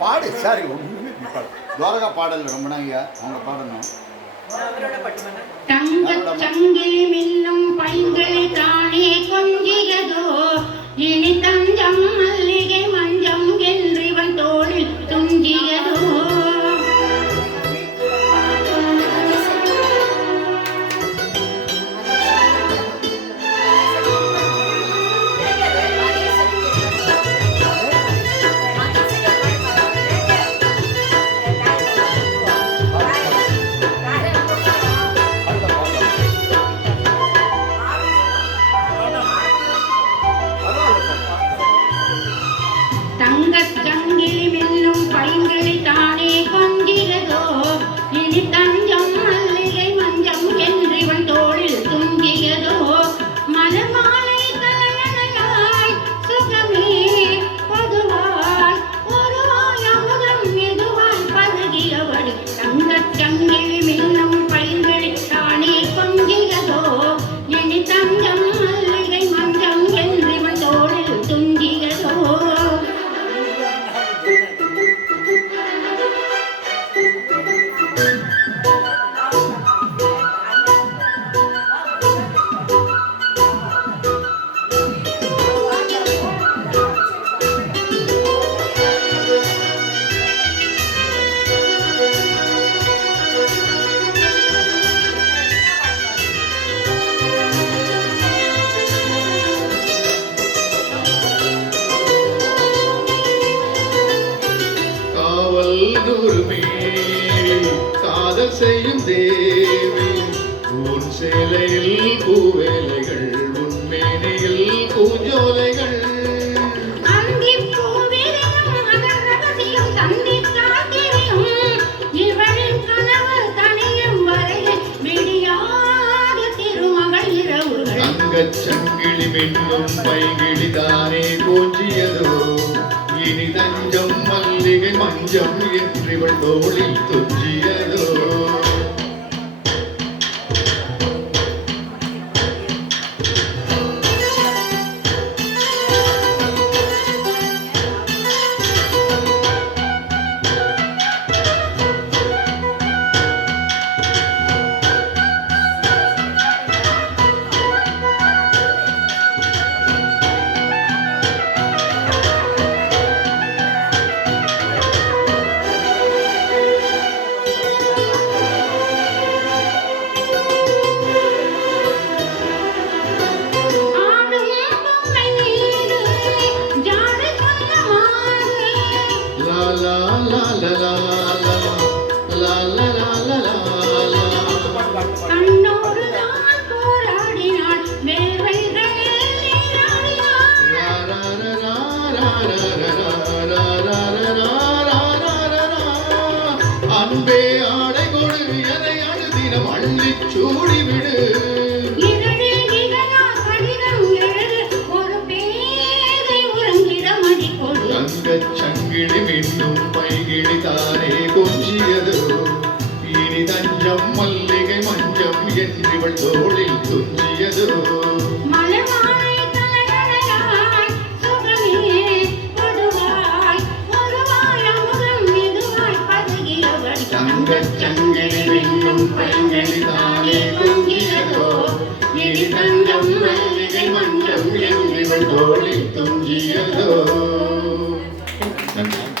பாடு சாரி துவாரகா பாடல் ரொம்ப நாங்க அவங்க பாடணும். தங்கச் சங்கிலி மின்னும் பைங்களை தானே கொஞ்சியதோ இனி தஞ்சம் மல்லிகை மஞ்சம் என்று இவன் தோளில் துஞ்சியதோ. தங்கச்சங்கிலி மின்னும் பைங்களை தானே கொஞ்சியதோ இனி தஞ்சம் மல்லிகை மஞ்சம் என்று இவன் தோளில் துஞ்சியதோ. மலர்மாலை தலையணையாய் சுகமே பொதுவாய் ஒருவாய் அமுதம் மெதுவாய் பருகியவள். தங்கச்சங்கிலி மின்னும் பைங்களை தானே கொஞ்சியதோ இனி தஞ்சம் மல்லிகை மஞ்சம் என்று இவன் தோளில் துஞ்சியதோ. காதல் செய்யும் தேவி உன் சேலையில் பூவேலைகள் உன்மேனியில் பூஞ்சோலைகள். தங்கச்சங்கிலி மின்னும் பைகிளி தானே கொஞ்சியதோ இனி தஞ்சம் மல்லிகை மஞ்சம் என்றிவள் தோளில் துஞ்சியதோ. அன்பே ஆடை கொடு எதை அழுதினம் அள்ளி சூடிவிடு. தங்கச்சங்கிலி மின்னும் பைகிளி தானே கொஞ்சியதோ இனி தஞ்சம் மல்லிகை மஞ்சம் என்றிவள் தோளில் துஞ்சியதோ. தங்கச்சங்கிலி மின்னும் பைகிளி தானே கொஞ்சியதோ இனி தஞ்சம் மல்லிகை மஞ்சம் என்றிவள் தோளில் துஞ்சியதோ.